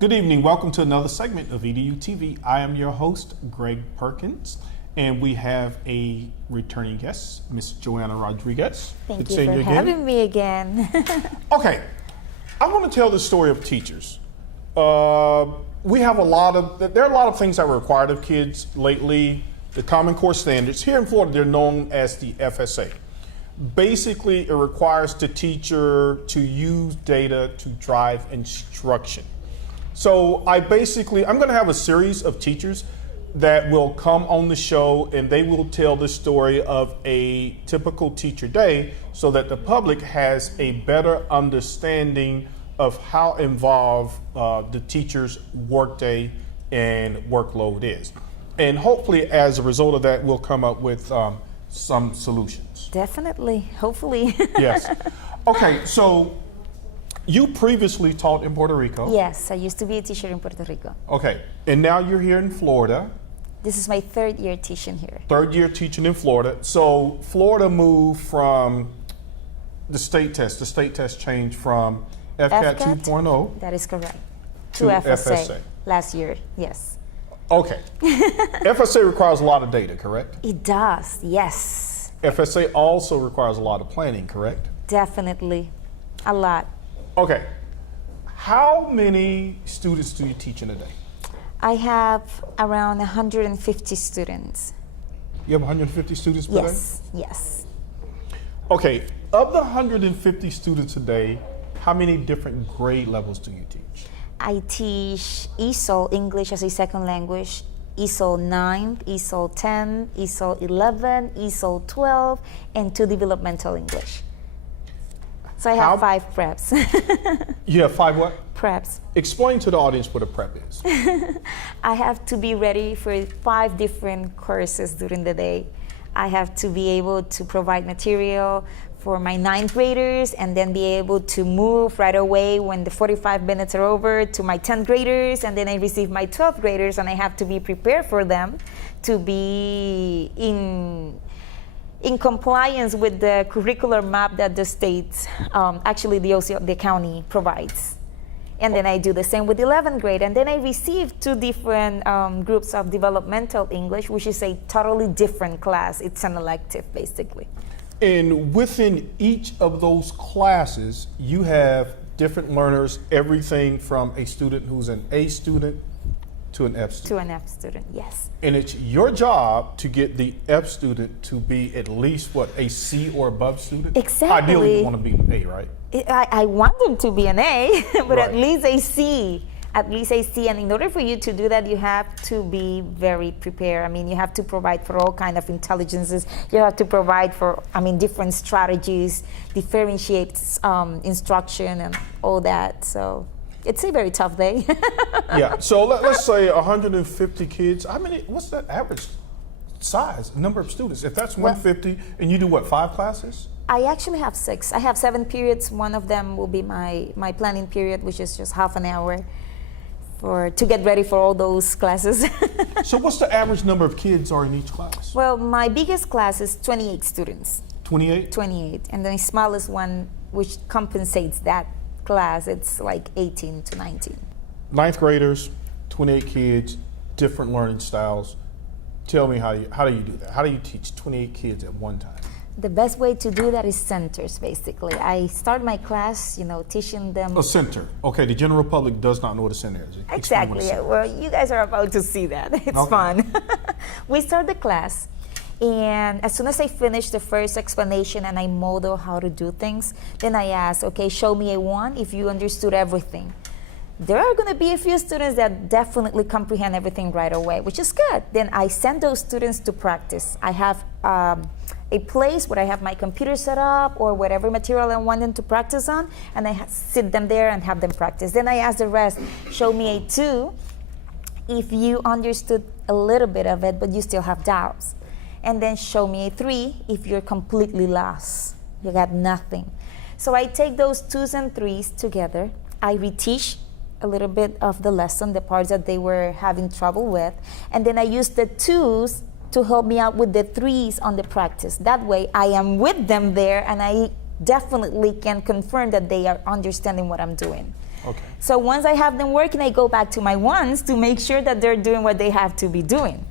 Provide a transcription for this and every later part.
Good evening. Welcome to another segment of EduTV. I am your host, Greg Perkins, and we have a returning guest, Miss Joanna Rodriguez. Thank you for having me again. Okay, I want to tell the story of teachers. There are a lot of things that were required of kids lately. The Common Core Standards here in Florida, they're known as the FSA. Basically, it requires the teacher to use data to drive instruction. So I'm going to have a series of teachers that will come on the show and they will tell the story of a typical teacher day so that the public has a better understanding of how involved the teacher's workday and workload is. And hopefully as a result of that, we'll come up with some solutions. Definitely, hopefully. Yes. Okay, so you previously taught in Puerto Rico. Yes, I used to be a teacher in Puerto Rico. Okay, and now you're here in Florida. This is my third year teaching here. Third year teaching in Florida. So Florida moved from the state test. The state test changed from FCAT 2.0. That is correct. To FSA last year, yes. Okay. FSA requires a lot of data, correct? It does, yes. FSA also requires a lot of planning, correct? Definitely, a lot. Okay. How many students do you teach in a day? I have around 150 students. You have 150 students per day? Yes, yes. Okay, of the 150 students a day, how many different grade levels do you teach? I teach ESOL, English as a Second Language, ESOL 9, ESOL 10, ESOL 11, ESOL 12, and 2 developmental English. So I have 5 preps. You have 5 what? Preps. Explain to the audience what a prep is. I have to be ready for 5 different courses during the day. I have to be able to provide material for my 9th graders and then be able to move right away when the 45 minutes are over to my 10th graders, and then I receive my 12th graders and I have to be prepared for them to be in compliance with the curricular map that the state, actually the county provides. And then I do the same with 11th grade. And then I receive 2 different groups of developmental English, which is a totally different class. It's an elective, basically. And within each of those classes, you have different learners, everything from a student who's an A student to an F student. To an F student, yes. And it's your job to get the F student to be at least, what, a C or above student? Exactly. Ideally, you want to be an A, right? I want them to be an A, but right. At least a C. At least a C. And in order for you to do that, you have to be very prepared. I mean, you have to provide for all kind of intelligences. You have to provide for, different strategies, differentiate instruction and all that. So it's a very tough day. Yeah, so let's say 150 kids. What's that average size, number of students? If that's 150 and you do what, 5 classes? I actually have 6. I have 7 periods. One of them will be my planning period, which is just half an hour to get ready for all those classes. So what's the average number of kids are in each class? Well, my biggest class is 28 students. 28? 28. And the smallest one, which compensates that class, it's like 18 to 19. 9th graders, 28 kids, different learning styles. Tell me how do you do that? How do you teach 28 kids at one time? The best way to do that is centers, basically. I start my class, teaching them. A center. Okay, the general public does not know what a center is. Exactly. Well, you guys are about to see that. It's fun. We start the class, and as soon as I finish the first explanation and I model how to do things, then I ask, okay, show me a 1 if you understood everything. There are going to be a few students that definitely comprehend everything right away, which is good. Then I send those students to practice. I have a place where I have my computer set up or whatever material I want them to practice on, and I sit them there and have them practice. Then I ask the rest, show me a 2 if you understood a little bit of it, but you still have doubts. And then show me a 3 if you're completely lost. You got nothing. So I take those 2s and 3s together. I reteach a little bit of the lesson, the parts that they were having trouble with, and then I use the 2s to help me out with the 3s on the practice. That way I am with them there and I definitely can confirm that they are understanding what I'm doing. Okay. So once I have them working, I go back to my ones to make sure that they're doing what they have to be doing.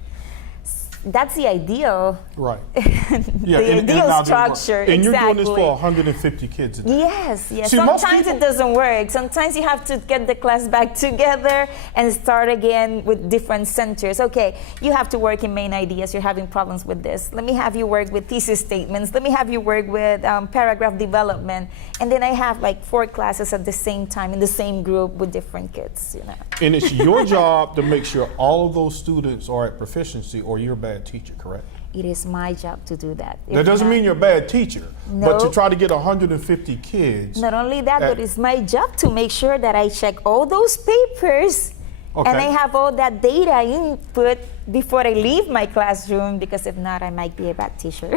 That's the ideal. Right. The ideal structure. And you're doing this exactly. for 150 kids a day. Yes, yes. See, most Sometimes people- it doesn't work. Sometimes you have to get the class back together and start again with different centers. Okay, you have to work in main ideas. You're having problems with this. Let me have you work with thesis statements. Let me have you work with paragraph development. And then I have like 4 classes at the same time in the same group with different kids. And it's your job to make sure all of those students are at proficiency, or you're a bad teacher, correct? It is my job to do that. That doesn't mean you're a bad teacher, but to Nope. try to get 150 kids. Not only that, but it's my job to make sure that I check all those papers and I have all that data input before I leave my classroom, because if not, I might be a bad teacher.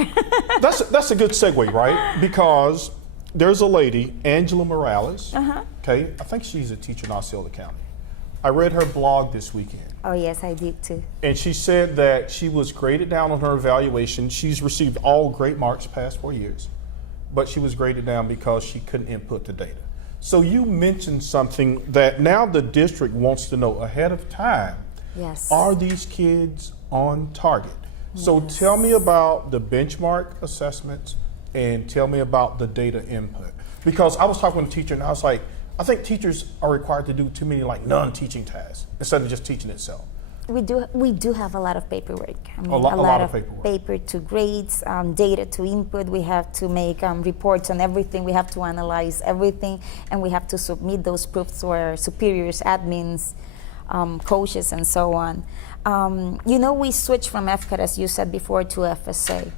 That's a good segue, right? Because there's a lady, Angela Morales. Okay, I think she's a teacher in Osceola County. I read her blog this weekend. Oh yes, I did too. And she said that she was graded down on her evaluation. She's received all great marks past 4 years, but she was graded down because she couldn't input the data. So you mentioned something that now the district wants to know ahead of time. Yes. Are these kids on target? So tell me about the benchmark assessments and tell me about the data input. Because I was talking to a teacher and I was like, I think teachers are required to do too many like non-teaching tasks instead of just teaching itself. We do have a lot of paperwork. I mean, A lot of paperwork. Paper to grades, data to input. We have to make reports on everything. We have to analyze everything, and we have to submit those proofs to our superiors, admins, coaches, and so on. We switched from FCAT, as you said before, to FSA.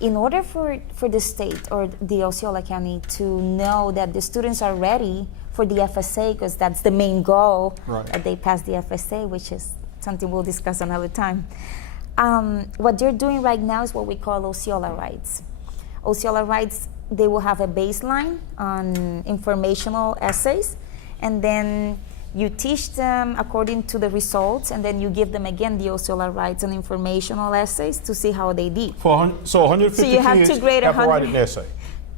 In order for the state or the Osceola County to know that the students are ready for the FSA, because that's the main goal, Right. that they pass the FSA, which is something we'll discuss another time. What they're doing right now is what we call Osceola Rights. Osceola Rights, they will have a baseline on informational essays, and then you teach them according to the results, and then you give them again the Osceola Rights and informational essays to see how they did. So 150 So you have kids to grade have to write 100. an essay.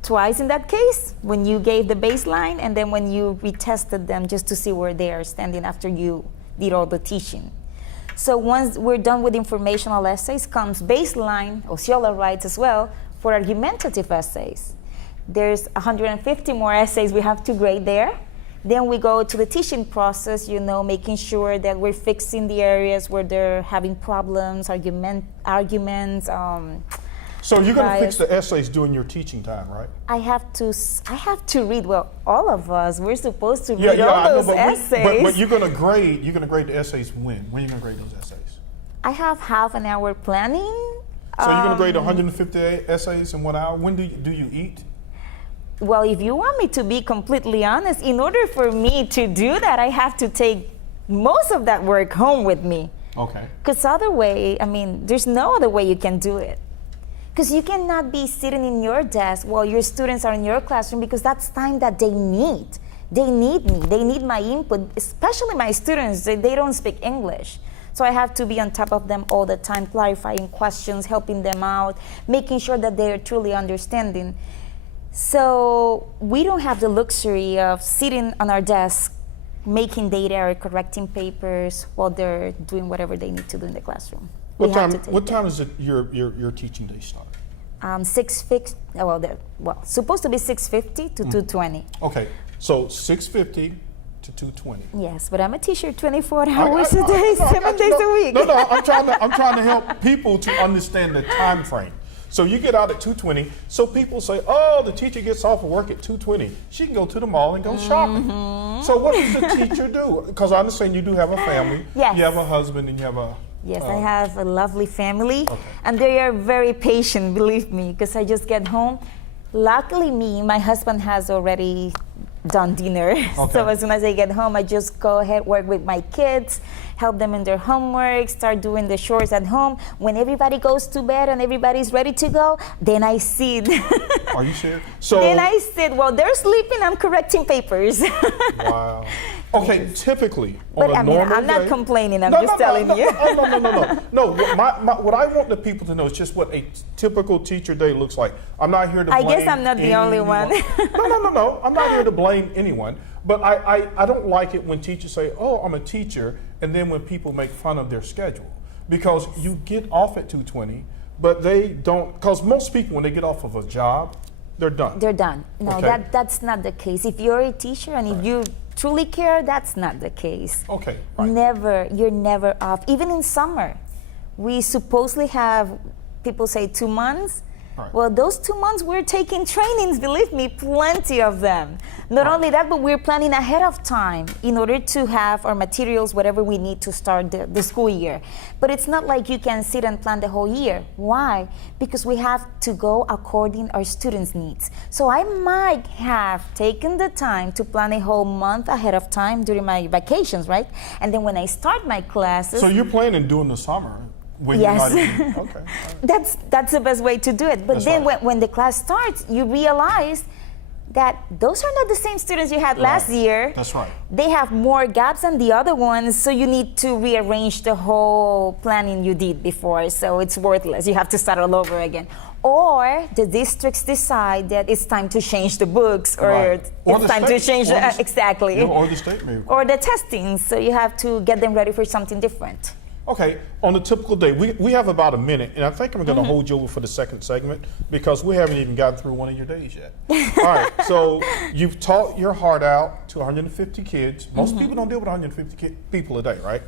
Twice in that case, when you gave the baseline and then when you retested them just to see where they are standing after you did all the teaching. So once we're done with informational essays, comes baseline, Osceola Rights as well, for argumentative essays. There's 150 more essays we have to grade there. Then we go to the teaching process, making sure that we're fixing the areas where they're having problems, arguments. So you're going to fix bias. the essays during your teaching time, right? I have to read. Well, all of us, we're supposed to Yeah, read all I know, those essays. but you're going to grade the essays when? When are you going to grade those essays? I have half an hour planning. So you're going to grade 150 essays in 1 hour. When do you eat? Well, if you want me to be completely honest, in order for me to do that, I have to take most of that work home with me. Okay. Because there's no other way you can do it. Because you cannot be sitting in your desk while your students are in your classroom, because that's time that they need. They need me. They need my input, especially my students. They don't speak English. So I have to be on top of them all the time, clarifying questions, helping them out, making sure that they're truly understanding. So we don't have the luxury of sitting on our desk, making data or correcting papers while they're doing whatever they need to do in the classroom. What time does your teaching day start? 6:50. Supposed to be 6:50 to 2:20. Okay, so 6:50 to 2:20. Yes, but I'm a teacher 24 hours a day, 7 days a week. No, I'm trying to help people to understand the time frame. So you get out at 2:20. So people say, "Oh, the teacher gets off of work at 2:20. She can go to the mall and go shopping." So what does the teacher do? Because I understand you do have a family. Yes. You have a husband and you have a. Yes, I have a lovely family, and they are very patient, believe me, because I just get home. Luckily my husband has already done dinner. So as soon as I get home, I just go ahead, work with my kids, help them in their homework, start doing the chores at home. When everybody goes to bed and everybody's ready to go, then I sit. Are you serious? So then I sit while they're sleeping, I'm correcting papers. Wow. Okay, typically But on a I mean, normal I'm not day- complaining. I'm No, just no, telling no, you. No, what I want the people to know is just what a typical teacher day looks like. I'm not here to I blame guess I'm not the only anyone. one. No. I'm not here to blame anyone. But I don't like it when teachers say, oh, I'm a teacher, and then when people make fun of their schedule. Because you get off at 2:20, but they don't, because most people, when they get off of a job, they're done. They're done. No, Okay. that's not the case. If you're a teacher and if you truly care, that's not the case. Okay, right. You're never off. Even in summer, we supposedly have, people say 2 months. Right. Well, those 2 months we're taking trainings, believe me, plenty of them. Not only that, but we're planning ahead of time in order to have our materials, whatever we need to start the school year. But it's not like you can sit and plan the whole year. Why? Because we have to go according our students' needs. So I might have taken the time to plan a whole month ahead of time during my vacations, right? And then when I start my classes, So you're planning during the summer? When Yes. You're not even, okay. that's the best way to do it. But That's then right. when the class starts, you realize that those are not the same students you had last Right. year. That's right. They have more gaps than the other ones, so you need to rearrange the whole planning you did before, so it's worthless. You have to start all over again. Or the districts decide that it's time to change the books, or Right. Or it's the time to state- change or the- exactly. Or the state may require. Or the testing, so you have to get them ready for something different. Okay, on a typical day, we have about a minute, and I think I'm going to hold you over for the second segment because we haven't even gotten through one of your days yet. All right, so you've taught your heart out to 150 kids. Most people don't deal with 150 people a day, right?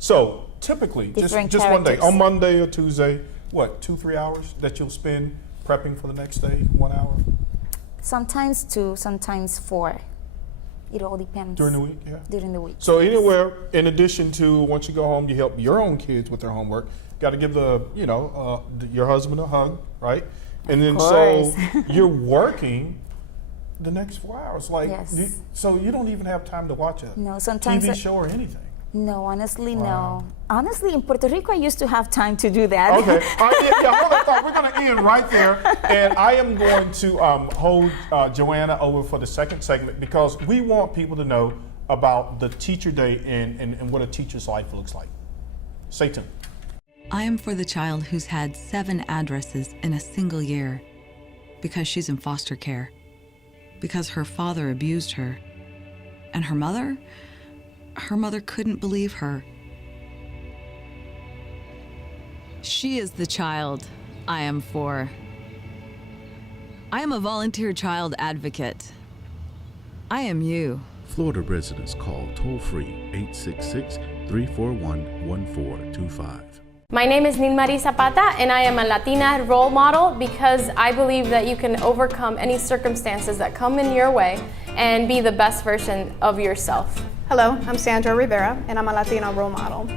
So typically, Different just one day, characters. on Monday or Tuesday, what, 2-3 hours that you'll spend prepping for the next day, 1 hour? Sometimes 2, sometimes 4. It all depends. During the week, yeah. During the week. So anywhere, in addition to once you go home, you help your own kids with their homework. Got to give your husband a hug, right? And then so course. you're working the next 4 hours, like Yes. so you don't even have time to watch a No, sometimes TV show or anything. No, honestly, Wow. no. Honestly, in Puerto Rico, I used to have time to do that. Okay, hold on, thought. We're going to end right there, and I am going to hold Joanna over for the second segment because we want people to know about the teacher day and what a teacher's life looks like. Stay tuned. I am for the child who's had 7 addresses in a single year because she's in foster care, because her father abused her, and her mother couldn't believe her. She is the child I am for. I am a volunteer child advocate. I am you. Florida residents call toll-free 866-341-1425. My name is Nilmarie Zapata, and I am a Latina role model because I believe that you can overcome any circumstances that come in your way and be the best version of yourself. Hello, I'm Sandra Rivera, and I'm a Latino role model.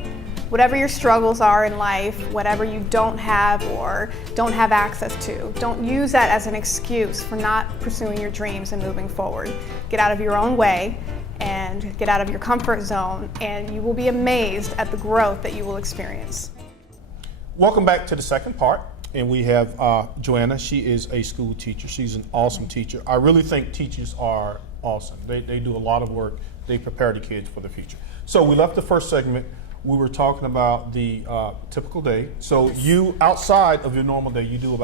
Whatever your struggles are in life, whatever you don't have or don't have access to, don't use that as an excuse for not pursuing your dreams and moving forward. Get out of your own way and get out of your comfort zone, and you will be amazed at the growth that you will experience. Welcome back to the second part, and we have Joanna. She is a school teacher. She's an awesome teacher. I really think teachers are awesome. They do a lot of work. They prepare the kids for the future. So we left the first segment. We were talking about the typical day. So you, outside of your normal day, you do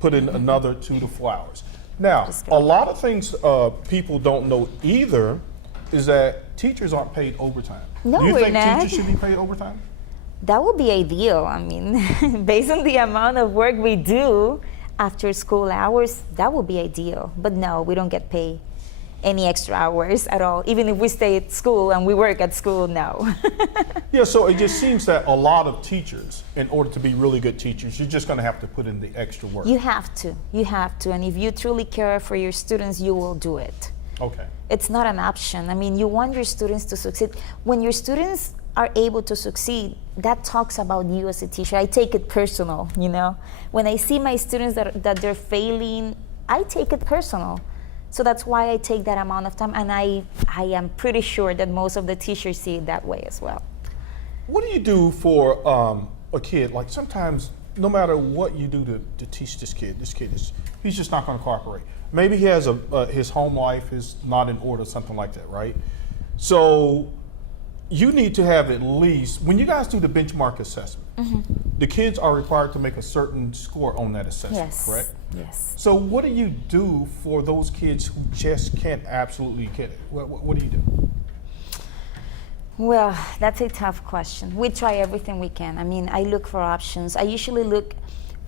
put in another 2 to 4 hours. Now, a lot of things people don't know either is that teachers aren't paid overtime. No, do you we're think not. teachers should be paid overtime? That would be ideal. I mean, based on the amount of work we do after school hours, that would be ideal. But no, we don't get paid any extra hours at all. Even if we stay at school and we work at school, no. Yeah, so it just seems that a lot of teachers, in order to be really good teachers, you're just going to have to put in the extra work. You have to. And if you truly care for your students, you will do it. Okay. It's not an option. I mean, you want your students to succeed. When your students are able to succeed, that talks about you as a teacher. I take it personal, you know. When I see my students that they're failing, I take it personal. So that's why I take that amount of time, and I am pretty sure that most of the teachers see it that way as well. What do you do for a kid? Like sometimes, no matter what you do to teach this kid he's just not going to cooperate. Maybe he has his home life is not in order, something like that, right? So you need to have at least, when you guys do the benchmark assessment, the kids are required to make a certain score on that assessment, Yes. correct? Yes. So what do you do for those kids who just can't absolutely get it? What do you do? Well, that's a tough question. We try everything we can. I mean, I look for options. I usually look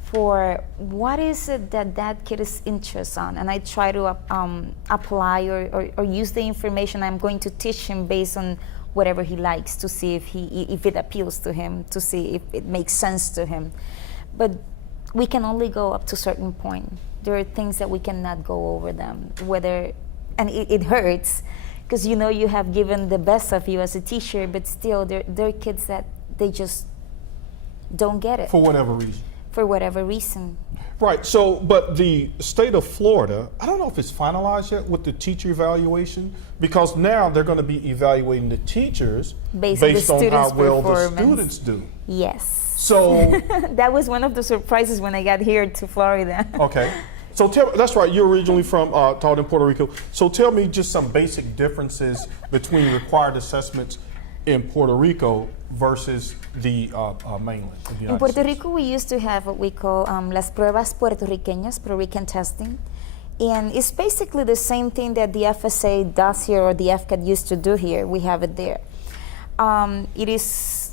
for what is it that that kid is interested on, and I try to apply or use the information I'm going to teach him based on whatever he likes, to see if it appeals to him, to see if it makes sense to him. But we can only go up to a certain point. There are things that we cannot go over them, and it hurts, because you know you have given the best of you as a teacher, but still there are kids that they just don't get it For whatever reason. for whatever reason. Right, so, but the state of Florida, I don't know if it's finalized yet with the teacher evaluation, because now they're going to be evaluating the teachers Based on the on how students' well the performance. students do. Yes. So, That was one of the surprises when I got here to Florida. okay. So that's right, you're originally from, taught in Puerto Rico. So tell me just some basic differences between required assessments in Puerto Rico versus the mainland of the In United Puerto States. Rico, we used to have what we call las pruebas puertorriqueñas, Puerto Rican testing. And it's basically the same thing that the FSA does here, or the FCAT used to do here. We have it there. It is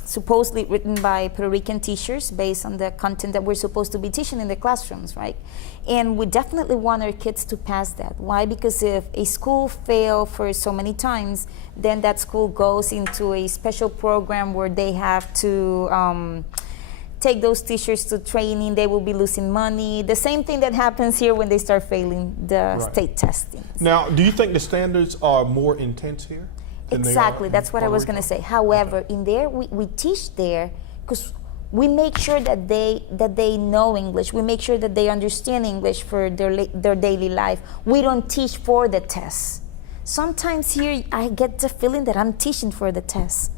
supposedly written by Puerto Rican teachers based on the content that we're supposed to be teaching in the classrooms, right? And we definitely want our kids to pass that. Why? Because if a school fails for so many times, then that school goes into a special program where they have to take those teachers to training. They will be losing money. The same thing that happens here when they start failing the state testing. Now, do you think the standards are more intense here? than they are Exactly, in that's what I Puerto was Rico? going to say. However, in there, we teach there because we make sure that they know English. We make sure that they understand English for their daily life. We don't teach for the tests. Sometimes here, I get the feeling that I'm teaching for the tests.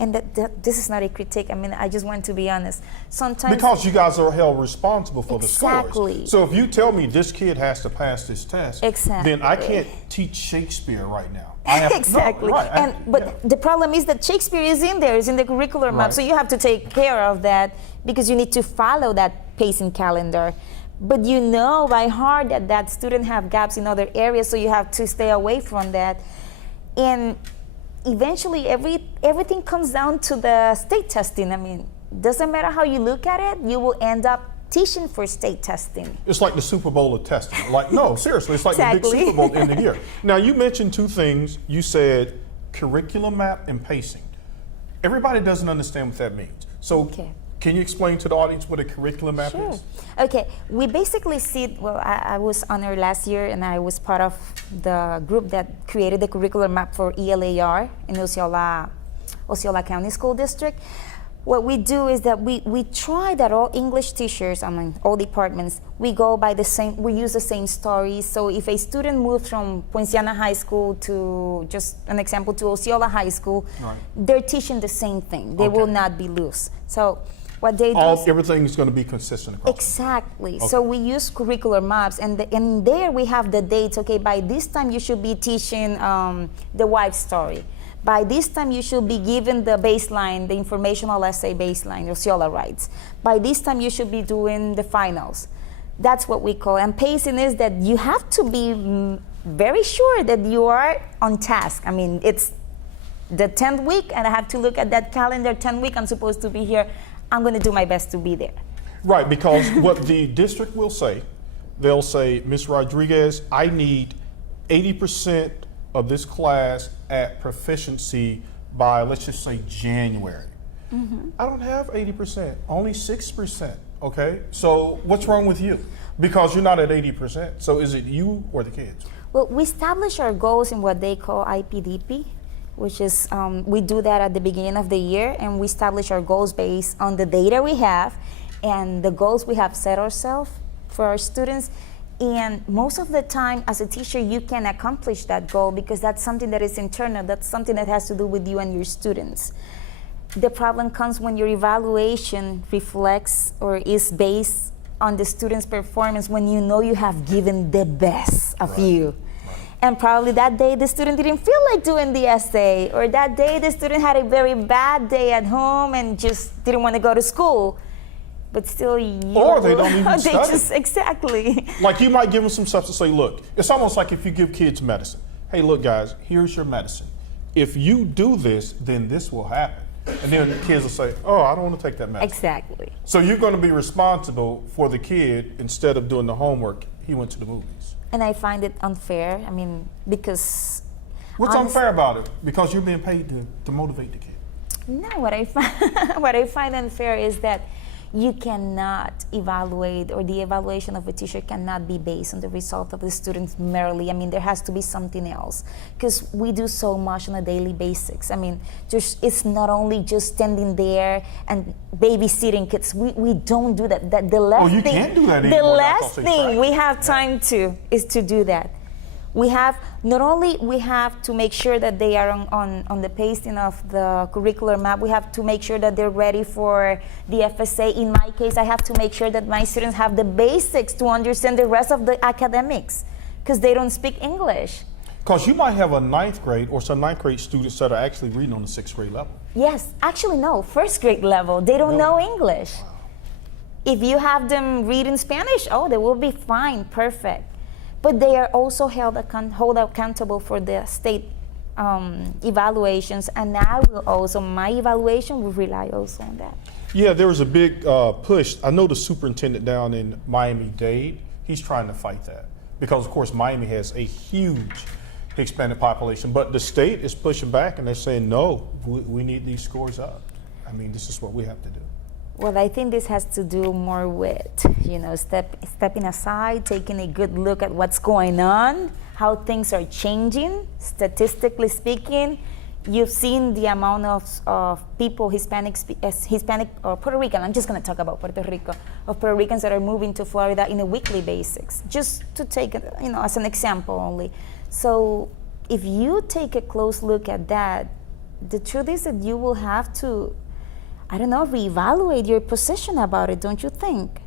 And that this is not a critique. I mean, I just want to be honest. Sometimes Because you guys are held responsible for the Exactly. scores. So if you tell me this kid has to pass this test, then I Exactly. can't teach Shakespeare right now. I have Exactly. No, right. But the problem is that Shakespeare is in there, it's in the curricular map, Right. so you have to take care of that because you need to follow that pacing calendar. But you know by heart that student have gaps in other areas, so you have to stay away from that. And eventually everything comes down to the state testing. I mean, doesn't matter how you look at it, you will end up teaching for state testing. It's like the Super Bowl of testing. Like, no, seriously, it's like the Exactly. big Super Bowl in the year. Now, you mentioned two things. You said curriculum map and pacing. Everybody doesn't understand what that means. So Okay. can you explain to the audience what a curriculum map Sure. is? Okay, we basically see, well, I was honored last year and I was part of the group that created the curricular map for ELAR in Osceola County School District. What we do is that we try that all English teachers, I mean, all departments, we use the same stories. So if a student moves from Poinciana High School to, just an example, to Osceola High School, Right. they're teaching the same thing. They will Okay. not be loose. So what they do is Everything's going to be consistent across. Exactly. Okay. So we use curricular maps, and in there we have the dates. Okay, by this time you should be teaching the wife story. By this time you should be given the baseline, the informational essay baseline, Osceola writes. By this time you should be doing the finals. That's what we call. And pacing is that you have to be very sure that you are on task. I mean, it's the 10th week, and I have to look at that calendar. 10th week, I'm supposed to be here. I'm going to do my best to be there. Right, because what the district will say, they'll say, Ms. Rodriguez, I need 80% of this class at proficiency by, let's just say, January. I don't have 80%, only 6%, okay? So what's wrong with you? Because you're not at 80%. So is it you or the kids? Well, we establish our goals in what they call IPDP, which is we do that at the beginning of the year, and we establish our goals based on the data we have and the goals we have set ourselves for our students. And most of the time, as a teacher, you can accomplish that goal because that's something that is internal. That's something that has to do with you and your students. The problem comes when your evaluation reflects or is based on the student's performance when you know you have given the best of you. And probably that day the student didn't feel like doing the essay, or that day the student had a very bad day at home and just didn't want to go to school. But still, or they don't even study. Exactly. Like you might give them some stuff to say, look, it's almost like if you give kids medicine. Hey, look, guys, here's your medicine. If you do this, then this will happen. And then the kids will say, oh, I don't want to take that medicine. Exactly. So you're going to be responsible for the kid instead of doing the homework. He went to the movies. And I find it unfair. I mean, because... What's unfair about it? Because you're being paid to motivate the kid. No, what I find unfair is that you cannot evaluate, or the evaluation of a teacher cannot be based on the result of the students merely. I mean, there has to be something else, because we do so much on a daily basis. I mean, it's not only just standing there and babysitting kids. We don't do that. The last you thing, can't do that the anymore. last thing we have time to is to do that. We have not only we have to make sure that they are on the pacing of the curricular map. We have to make sure that they're ready for the FSA. In my case, I have to make sure that my students have the basics to understand the rest of the academics, because they don't speak English. Because you might have a 9th grade or some 9th grade students that are actually reading on the 6th grade level. Yes, actually no, 1st grade level. They don't know English. If you have them read in Spanish, oh, they will be fine, perfect. But they are also held accountable for the state evaluations, and my evaluation will rely also on that. Yeah, there was a big push. I know the superintendent down in Miami-Dade, he's trying to fight that. Because, of course, Miami has a huge Hispanic population, but the state is pushing back and they're saying, no, we need these scores up. I mean, this is what we have to do. Well, I think this has to do more with, stepping aside, taking a good look at what's going on, how things are changing, statistically speaking. You've seen the amount of people, Hispanic or Puerto Rican, I'm just going to talk about Puerto Rico, of Puerto Ricans that are moving to Florida in a weekly basis, just to take it, as an example only. So if you take a close look at that, the truth is that you will have to, reevaluate your position about it, don't you think?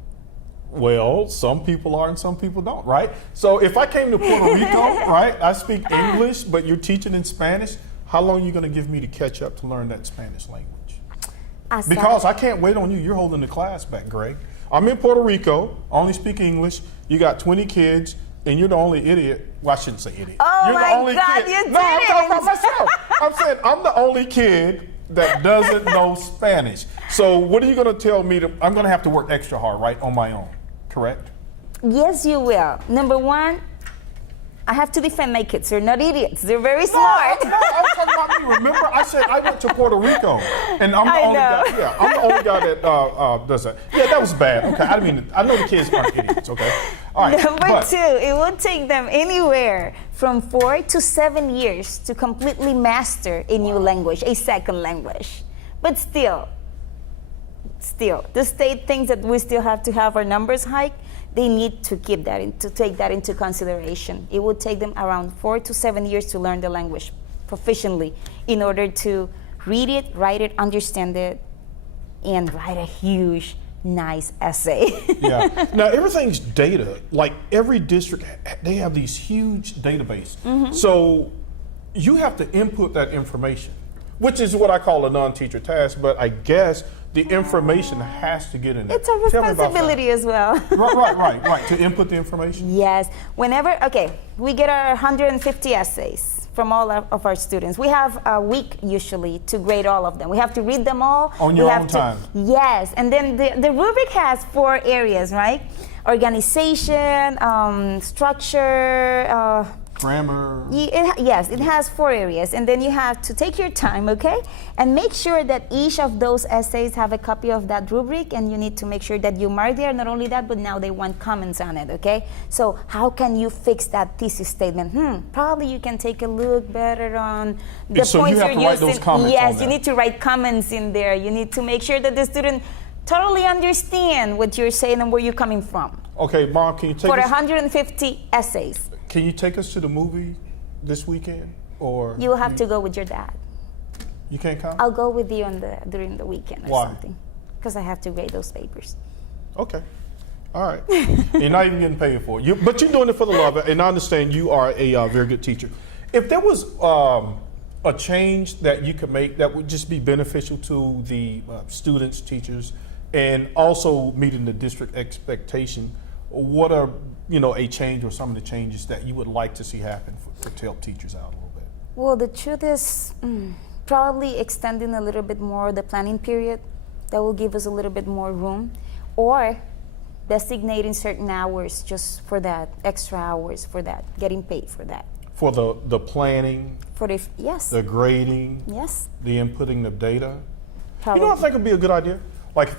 Well, some people are and some people don't, right? So if I came to Puerto Rico, right, I speak English, but you're teaching in Spanish, how long are you going to give me to catch up to learn that Spanish language? Because I can't wait on you. You're holding the class back, Greg. I'm in Puerto Rico, I only speak English. You got 20 kids, and you're the only idiot. Well, I shouldn't say idiot. Oh, you're my the only God, kid. you No, I'm talking didn't. about myself. I'm saying I'm the only kid that doesn't know Spanish. So what are you going to tell me? I'm going to have to work extra hard, right, on my own, correct? Yes, you will. Number one, I have to defend my kids. They're not idiots. They're very smart. No, I'm talking about me. Remember, I said I went to Puerto Rico, and I'm the only guy. Yeah, I'm the only guy that does that. Yeah, that was bad. Okay, I know the kids aren't idiots. Okay, all right. Number two, it would take them anywhere from 4 to 7 years to completely master a new language, a second language. But still, the state thinks that we still have to have our numbers high. They need to keep that to take that into consideration. It would take them around 4 to 7 years to learn the language proficiently in order to read it, write it, understand it, and write a huge, nice essay. Yeah. Now everything's data. Like every district, they have these huge databases. Mm-hmm. So you have to input that information, which is what I call a non-teacher task. But I guess the information has to get in there. It's a responsibility as well. Right. To input the information? Yes. We get our 150 essays from all of our students. We have a week usually to grade all of them. We have to read them all. On your own time? Yes. And then the rubric has 4 areas, right? Organization, structure, grammar. Yes, it has 4 areas, and then you have to take your time, okay? And make sure that each of those essays have a copy of that rubric, and you need to make sure that you mark there. Not only that, but now they want comments on it, okay? So how can you fix that thesis statement? Probably you can take a look better on the so points you have you're to write using. those comments Yes, on you there. need to write comments in there. You need to make sure that the student totally understand what you're saying and where you're coming from. Okay, Mom, can you take For us? 150 essays. Can you take us to the movie this weekend, or You will have to go with your dad. You can't come? I'll go with you during the weekend or Why? something, because I have to grade those papers. Okay. All right. You're not even getting paid for it. But you're doing it for the love of it, and I understand you are a very good teacher. If there was a change that you could make that would just be beneficial to the students, teachers, and also meeting the district expectation, what are a change or some of the changes that you would like to see happen to help teachers out a little bit? Well, the truth is probably extending a little bit more the planning period. That will give us a little bit more room, or designating certain hours just for that, extra hours for that, getting paid for that. For the planning, For the, yes, the grading, yes, the inputting of data. probably. You know what I think would be a good idea? Like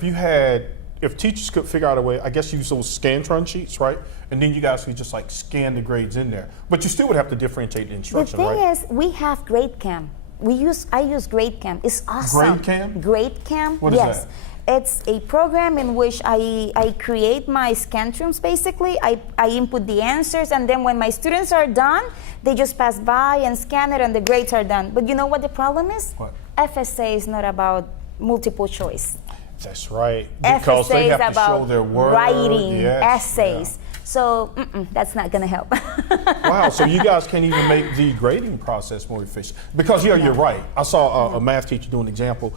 if teachers could figure out a way, I guess use those Scantron sheets, right? And then you guys could just like scan the grades in there. But you still would have to differentiate the The instruction, thing right? is, we have GradeCam. I use GradeCam. It's awesome. GradeCam? GradeCam. What is yes. that? It's a program in which I create my scantrums basically. I input the answers, and then when my students are done, they just pass by and scan it and the grades are done. But you know what the problem is? What? FSA is not about multiple choice. That's right. Because FSA they is have to about show their work. writing, Yes, essays. So that's not gonna help. yeah. Wow, so you guys can't even make the grading process more efficient. Because you're right. I saw a math teacher do an example,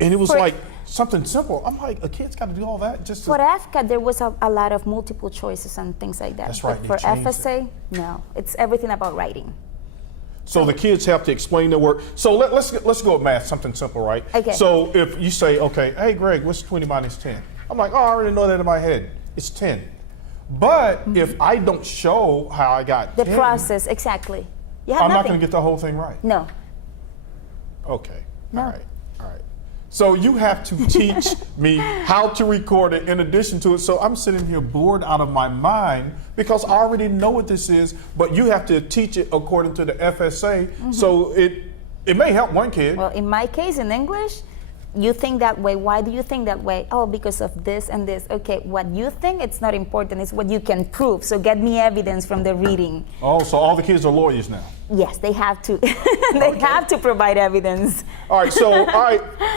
and it was For- like something simple. I'm like, a kid's got to do all that just to... For FCAT, there was a lot of multiple choices and things like that. That's right, But they for changed FSA, no. It's everything about writing. So the kids have to explain their work. So let's go with math, something simple, right? Okay. So if you say, okay, hey Greg, what's 20 minus 10? I'm like, oh, I already know that in my head. It's 10. But if I don't show how I got The 10, process, exactly. You have I'm not nothing. going to get the whole thing right. No. Okay. No. All right. So you have to teach me how to record it in addition to it. So I'm sitting here bored out of my mind because I already know what this is, but you have to teach it according to the FSA. So it may help one kid. Well, in my case, in English, you think that way. Why do you think that way? Oh, because of this and this. Okay, what you think, it's not important. It's what you can prove. So get me evidence from the reading. Oh, so all the kids are lawyers now. Yes, they have to. They have to provide evidence. All right, so,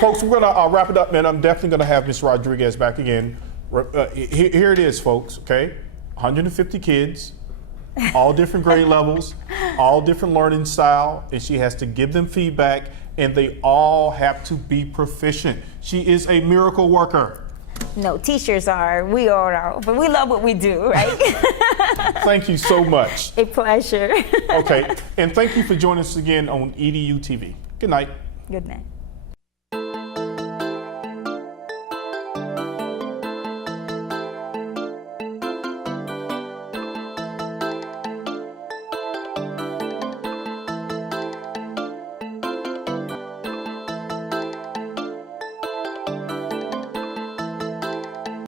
folks, we're going to wrap it up, man. I'm definitely going to have Ms. Rodriguez back again. Here it is, folks, okay? 150 kids, all different grade levels, all different learning style, and she has to give them feedback, and they all have to be proficient. She is a miracle worker. No, teachers are. We all are. But we love what we do, right? Thank you so much. A pleasure. Okay, and thank you for joining us again on EduTV. Good night. Good night.